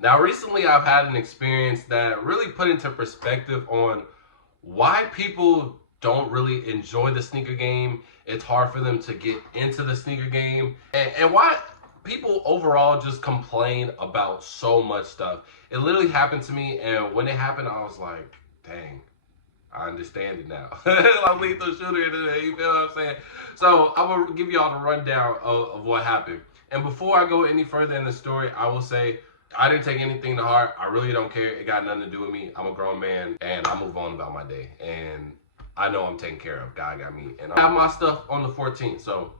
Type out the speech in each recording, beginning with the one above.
Now, recently I've had an experience that really put into perspective on why people don't really enjoy the sneaker game. It's hard for them to get into the sneaker game, and why people overall just complain about so much stuff. It literally happened to me, and when it happened, I was like, dang, I understand it now. I'm lethal shooter, you feel what I'm saying? So I will give you all the rundown of what happened. And before I go any further in the story, I will say I didn't take anything to heart. I really don't care. It got nothing to do with me. I'm a grown man, and I move on about my day. And I know I'm taken care of. God got me. And I have my stuff on the 14th. So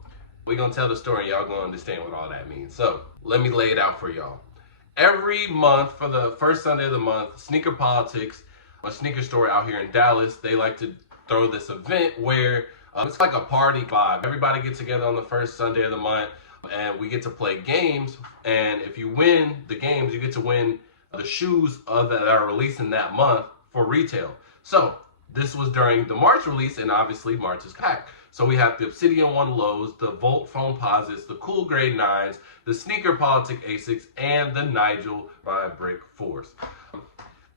we're going to tell the story. Y'all going to understand what all that means. So let me lay it out for y'all. Every month, for the first Sunday of the month, Sneaker Politics, a sneaker store out here in Dallas, they like to throw this event where it's like a party vibe. Everybody gets together on the first Sunday of the month, and we get to play games. And if you win the games, you get to win the shoes that are releasing that month for retail. So this was during the March release, and obviously March is packed. So we have the Obsidian 1 Lows, the Volt Foam Posits, the Cool Grade 9s, the Sneaker Politic Asics, and the Nigel by Brick 4s.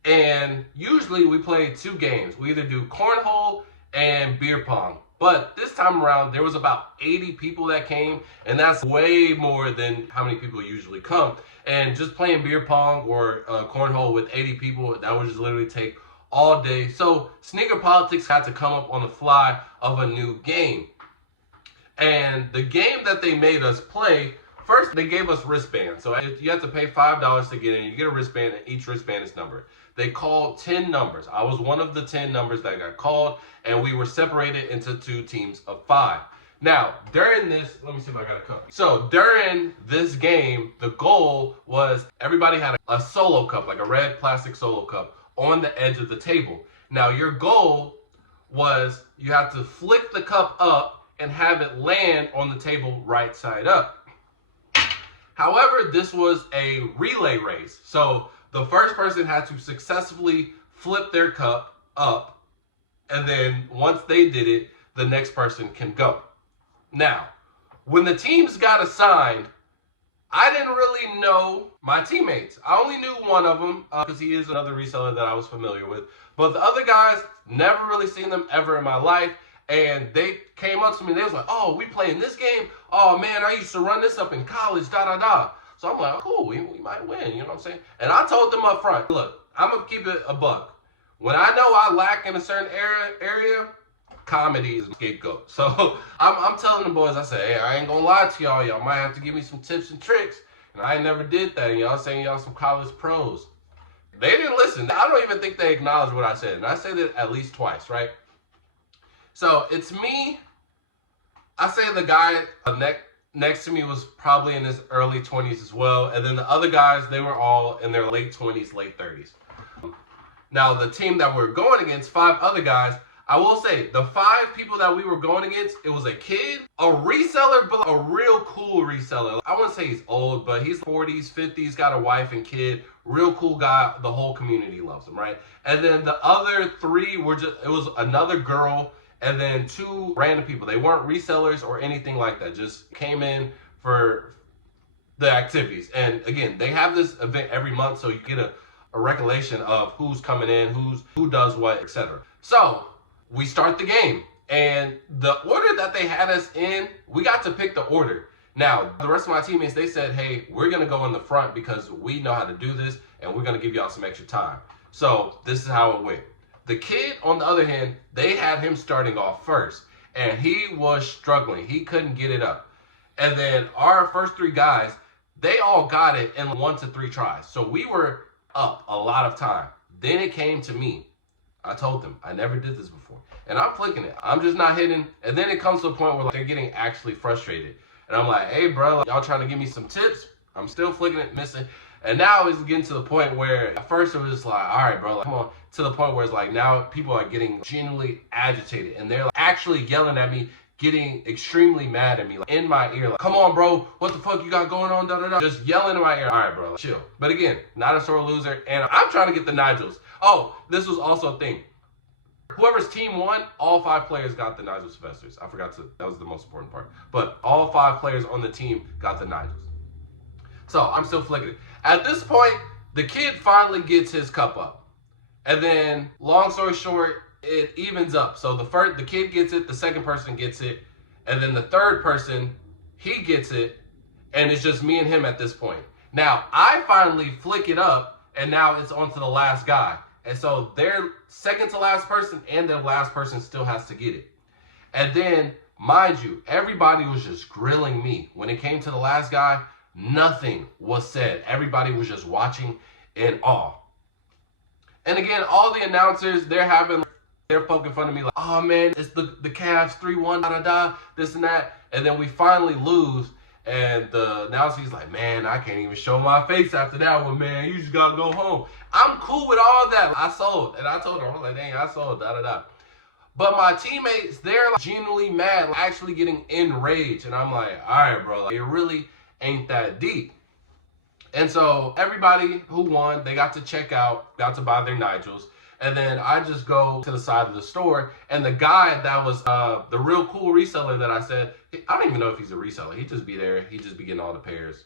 And usually we play two games. We either do cornhole and beer pong. But this time around, there was about 80 people that came, and that's way more than how many people usually come. And just playing beer pong or cornhole with 80 people, that would just literally take all day. So Sneaker Politics had to come up on the fly of a new game. And the game that they made us play, first they gave us wristbands. So you have to pay $5 to get in. You get a wristband, and each wristband is numbered. They called 10 numbers. I was one of the 10 numbers that got called, and we were separated into two teams of 5. Now, during this, let me see if I got a cup. So during this game, the goal was everybody had a solo cup, like a red plastic solo cup, on the edge of the table. Now, your goal was you have to flick the cup up and have it land on the table right side up. However, this was a relay race. So the first person had to successfully flip their cup up, and then once they did it, the next person can go. Now, when the teams got assigned, I didn't really know my teammates. I only knew one of them because he is another reseller that I was familiar with. But the other guys, never really seen them ever in my life. And they came up to me, they was like, oh, we playing this game? Oh man, I used to run this up in college, da-da-da. So I'm like, oh, cool, we might win, you know what I'm saying? And I told them up front, look, I'm going to keep it a buck. When I know I lack in a certain area, comedy is a scapegoat. So I'm telling the boys, I say, hey, I ain't going to lie to y'all. Y'all might have to give me some tips and tricks. And I never did that. And y'all saying y'all some college pros. They didn't listen. I don't even think they acknowledged what I said. And I said it at least twice, right? So it's me. I say the guy next to me was probably in his early 20s as well. And then the other guys, they were all in their late 20s, late 30s. Now, the team that we're going against, 5 other guys, I will say, the 5 people that we were going against, it was a kid, a reseller, but a real cool reseller. I wouldn't say he's old, but he's 40s, 50s, got a wife and kid, real cool guy. The whole community loves him, right? And then the other 3 were just, it was another girl, and then 2 random people. They weren't resellers or anything like that, just came in for the activities. And again, they have this event every month, so you get a recollection of who's coming in, who does what, etc. So we start the game, and the order that they had us in, we got to pick the order. Now, the rest of my teammates, they said, hey, we're going to go in the front because we know how to do this, and we're going to give y'all some extra time. So this is how it went. The kid, on the other hand, they had him starting off first, and he was struggling. He couldn't get it up. And then our first 3 guys, they all got it in 1 to 3 tries. So we were up a lot of time. Then it came to me. I told them I never did this before, and I'm flicking it. I'm just not hitting. And then it comes to a point where like, they're getting actually frustrated, and I'm like, hey bro, y'all trying to give me some tips? I'm still flicking it, missing. And now it's getting to the point where at first it was just like, all right bro, like, come on, to the point where it's like now people are getting genuinely agitated, and they're like, actually yelling at me, getting extremely mad at me, like in my ear, like, come on bro, what the fuck you got going on, da da da, just yelling in my ear. All right bro, like, chill. But again, not a sore loser, and I'm trying to get the Nigels. Oh, this was also a thing. Whoever's team won, all 5 players got the Nigel Sylvesters. I forgot to, that was the most important part. But all 5 players on the team got the Nigels. So I'm still flicking it. At this point, The kid finally gets his cup up. And then, long story short, it evens up. So the kid gets it, the second person gets it, and then the third person, he gets it, and it's just me and him at this point. Now, I finally flick it up, and now it's on to the last guy. And so their second to last person and their last person still has to get it. And then, mind you, everybody was just grilling me. When it came to the last guy, nothing was said. Everybody was just watching in awe. And again, all the announcers, they're poking fun of me like, oh man, it's the Cavs 3-1, da-da-da, this and that. And then we finally lose. And the announcer's like, man, I can't even show my face after that one, man. You just gotta go home. I'm cool with all that. I sold. And I told them, I was like, dang, I sold, da-da-da. But my teammates, they're like genuinely mad, like actually getting enraged. And I'm like, all right, bro, like, it really ain't that deep. And so everybody who won, they got to check out, got to buy their Nigels. And then I just go to the side of the store, and the guy that was the real cool reseller that I said, I don't even know if he's a reseller. He just be there. He just be getting all the pairs.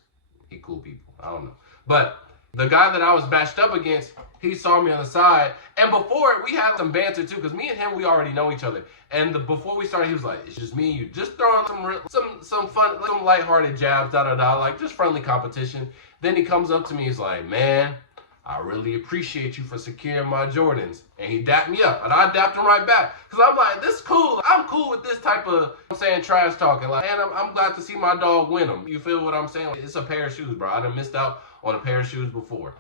He cool people. I don't know. But the guy that I was matched up against, he saw me on the side. And before, we had some banter too, because me and him, we already know each other. And before we started, he was like, it's just me and you. Just throwing some fun, some lighthearted jabs, da-da-da, like just friendly competition. Then he comes up to me, he's like, man, I really appreciate you for securing my Jordans. And he dapped me up, and I dapped him right back. Because I'm like, this is cool. I'm cool with this type of, I'm saying, trash talking. Like, and I'm glad to see my dog win them. You feel what I'm saying? Like, it's a pair of shoes, bro. I done missed out on a pair of shoes before.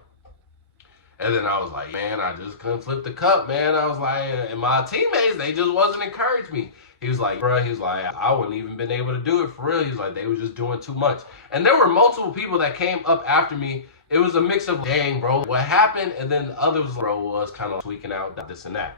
And then I was like, man, I just couldn't flip the cup, man. I was like, and my teammates, they just wasn't encouraging me. He was like, bro, he was like, I wouldn't even been able to do it for real. He was like, they were just doing too much. And there were multiple people that came up after me. It was a mix of, dang, bro, what happened? And then the others, bro, was kind of tweaking out this and that.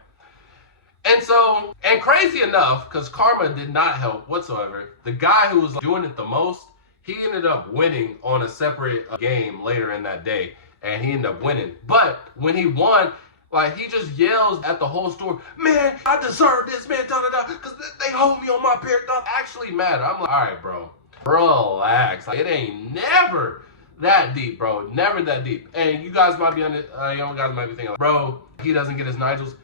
And so, and crazy enough, because karma did not help whatsoever, the guy who was doing it the most, he ended up winning on a separate game later in that day. And he ended up winning. But when he won, like, he just yells at the whole store, man, I deserve this, man, da-da-da, because they hold me on my pair. It doesn't actually matter. I'm like, all right, bro, relax. Like, it ain't never that deep, bro. Never that deep. And you guys might be thinking, like, bro, he doesn't get his Nigels.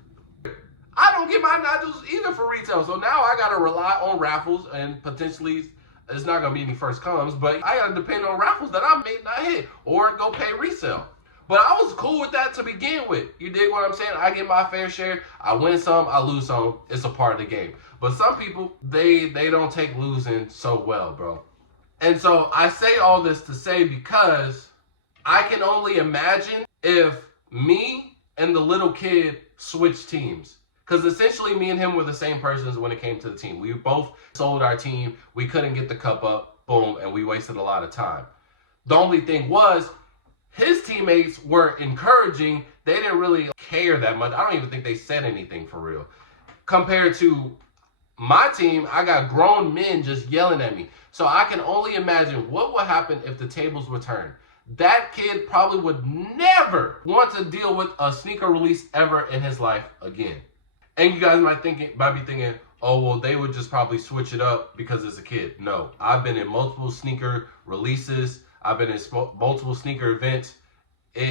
I don't get my Nigels either for retail. So now I got to rely on raffles, and potentially it's not going to be any first comes, but I got to depend on raffles that I may not hit or go pay resale. But I was cool with that to begin with. You dig what I'm saying? I get my fair share. I win some, I lose some. It's a part of the game. But some people, they don't take losing so well, bro. And so I say all this to say, because I can only imagine if me and the little kid switched teams. Because essentially me and him were the same persons when it came to the team. We both sold our team. We couldn't get the cup up. Boom. And we wasted a lot of time. The only thing was, his teammates were encouraging. They didn't really care that much. I don't even think they said anything for real. Compared to my team, I got grown men just yelling at me. So I can only imagine what would happen if the tables were turned. That kid probably would never want to deal with a sneaker release ever in his life again. And you guys might be thinking, oh, well, they would just probably switch it up because it's a kid. No, I've been in multiple sneaker releases. I've been in multiple sneaker events.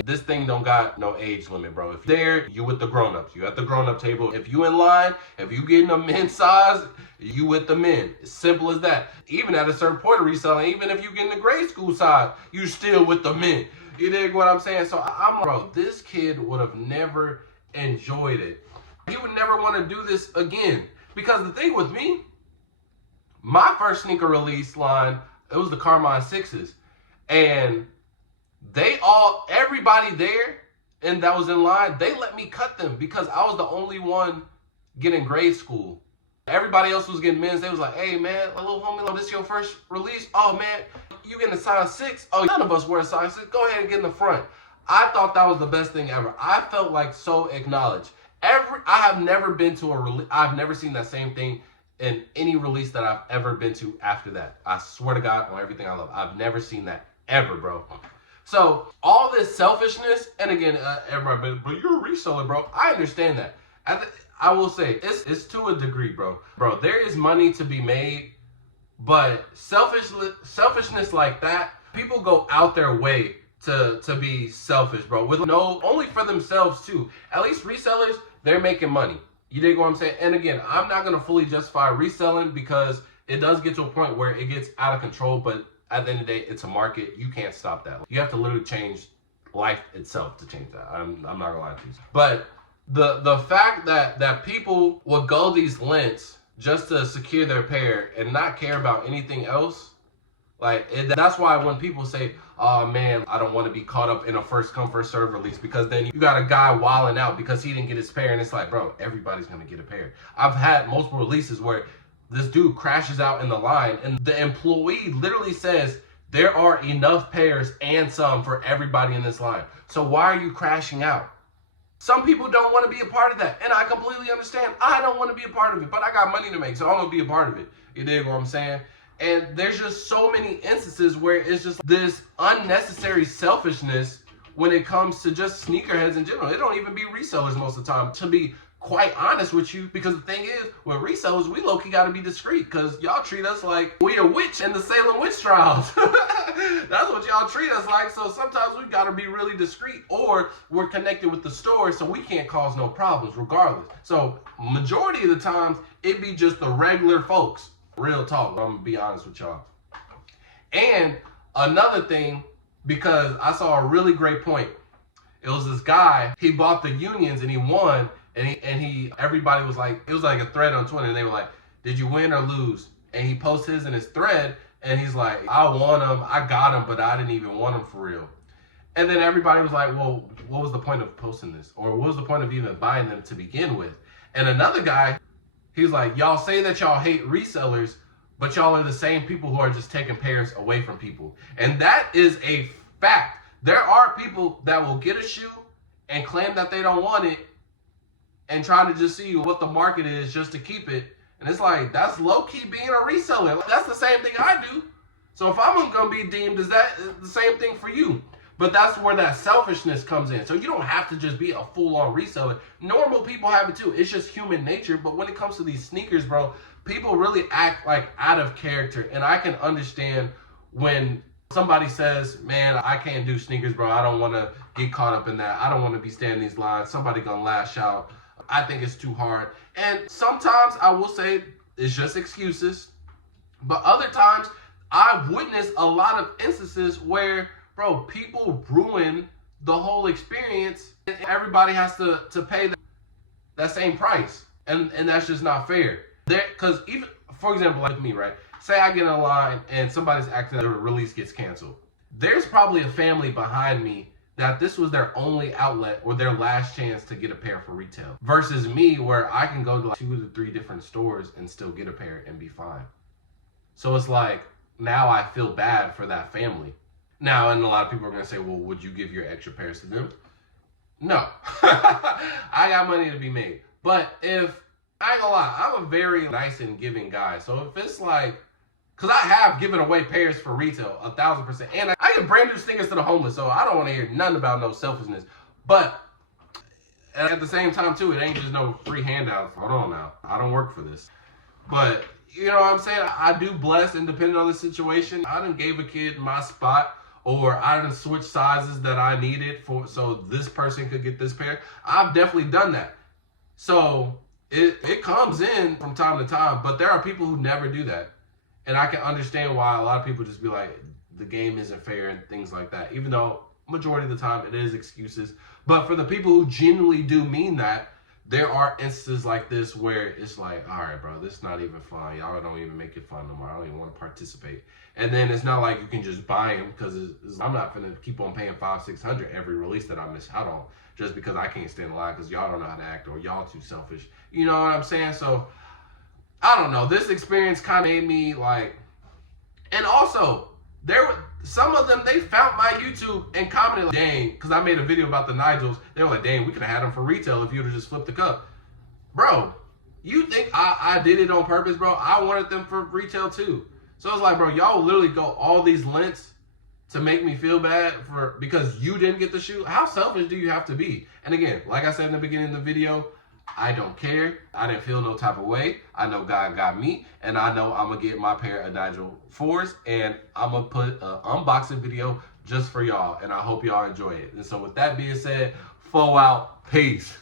This thing don't got no age limit, bro. If you're there, you with the grown-ups. You at the grown-up table. If you in line, if you getting a men's size, you with the men. It's simple as that. Even at a certain point of reselling, even if you getting the grade school size, you still with the men. You dig what I'm saying? So I'm, bro, this kid would have never enjoyed it. He would never want to do this again. Because the thing with me, my first sneaker release line, it was the Carmine 6s. And everybody there and that was in line, they let me cut them because I was the only one getting grade school. Everybody else was getting men's. They was like, hey man, little homie, this your first release? Oh man, you getting a size 6? Oh, none of us wear a size 6. Go ahead and get in the front. I thought that was the best thing ever. I felt like so acknowledged. I have never been to a release. I've never seen that same thing in any release that I've ever been to after that. I swear to God on everything I love. I've never seen that ever, bro. So all this selfishness, and again, everybody, but you're a reseller, bro. I understand that. I will say, it's to a degree, bro. Bro, there is money to be made, but selfishness like that, people go out their way to be selfish, bro. With no, only for themselves too. At least resellers, they're making money. You dig what I'm saying? And again, I'm not gonna fully justify reselling because it does get to a point where it gets out of control, but at the end of the day, it's a market. You can't stop that. You have to literally change life itself to change that. I'm not gonna lie to you. But the fact that people will go these lengths just to secure their pair and not care about anything else, that's why when people say, oh man, I don't want to be caught up in a first come first serve release, because then you got a guy wilding out because he didn't get his pair, and it's like, bro, everybody's gonna get a pair. I've had multiple releases where this dude crashes out in the line and the employee literally says there are enough pairs and some for everybody in this line. So why are you crashing out? Some people don't want to be a part of that, and I completely understand. I don't want to be a part of it, but I got money to make, so I'm gonna be a part of it. You dig what I'm saying? And there's just so many instances where it's just this unnecessary selfishness when it comes to just sneakerheads in general. It don't even be resellers most of the time, to be quite honest with you, because the thing is, with resellers, we low-key gotta be discreet, because y'all treat us like we a witch in the Salem witch trials. That's what y'all treat us like, so sometimes we gotta be really discreet, or we're connected with the store, so we can't cause no problems regardless. So majority of the times, it be just the regular folks. Real talk, I'm gonna be honest with y'all. And another thing, because I saw a really great point. It was this guy, he bought the unions and he won, and he everybody was like, it was like a thread on Twitter, and they were like, did you win or lose? And he posts his in his thread, and he's like, I won him, I got him, but I didn't even want him for real. And then everybody was like, well, what was the point of posting this? Or what was the point of even buying them to begin with? And another guy, he's like, y'all say that y'all hate resellers, but y'all are the same people who are just taking pairs away from people. And that is a fact. There are people that will get a shoe and claim that they don't want it and try to just see what the market is just to keep it. And it's like, that's low-key being a reseller. That's the same thing I do. So if I'm gonna be deemed, is that the same thing for you? But that's where that selfishness comes in. So you don't have to just be a full-on reseller. Normal people have it too. It's just human nature. But when it comes to these sneakers, bro, people really act like out of character. And I can understand when somebody says, man, I can't do sneakers, bro. I don't want to get caught up in that. I don't want to be standing these lines. Somebody gonna lash out. I think it's too hard. And sometimes I will say it's just excuses. But other times I've witnessed a lot of instances where, bro, people ruin the whole experience, and everybody has to pay that same price. And that's just not fair. Because even, for example, like me, right? Say I get in a line and somebody's acting that the release gets canceled. There's probably a family behind me that this was their only outlet or their last chance to get a pair for retail. Versus me, where I can go to like 2 to 3 different stores and still get a pair and be fine. So it's like, now I feel bad for that family. Now, and a lot of people are going to say, well, would you give your extra pairs to them? No. I got money to be made. But if, I ain't gonna lie, I'm a very nice and giving guy. So if it's like, because I have given away pairs for retail, 1,000%. And I give brand new sneakers to the homeless, so I don't want to hear nothing about no selfishness. But at the same time, too, it ain't just no free handouts. Hold on now. I don't work for this. But, you know what I'm saying? I do bless, and depending on the situation, I done gave a kid my spot, or I done switched sizes that I needed for so this person could get this pair. I've definitely done that. So it comes in from time to time, but there are people who never do that. And I can understand why a lot of people just be like, the game isn't fair and things like that. Even though majority of the time it is excuses. But for the people who genuinely do mean that, there are instances like this where it's like, all right, bro, this is not even fun. Y'all don't even make it fun no more. I don't even want to participate. And then it's not like you can just buy them, because I'm not going to keep on paying $500-$600 every release that I miss out on just because I can't stand in line because y'all don't know how to act or y'all too selfish. You know what I'm saying? So I don't know. This experience kind of made me like, and also there were some of them, they found my YouTube and commented like, dang, because I made a video about the Nigels. They were like, dang, we could have had them for retail if you would have just flipped the cup. Bro, you think I did it on purpose, bro? I wanted them for retail too. So it's like, bro, y'all literally go all these lengths to make me feel bad because you didn't get the shoe. How selfish do you have to be? And again, like I said in the beginning of the video, I don't care. I didn't feel no type of way. I know God got me, and I know I'm going to get my pair of Nigel 4s, and I'm going to put an unboxing video just for y'all, and I hope y'all enjoy it. And so with that being said, 4 out, peace.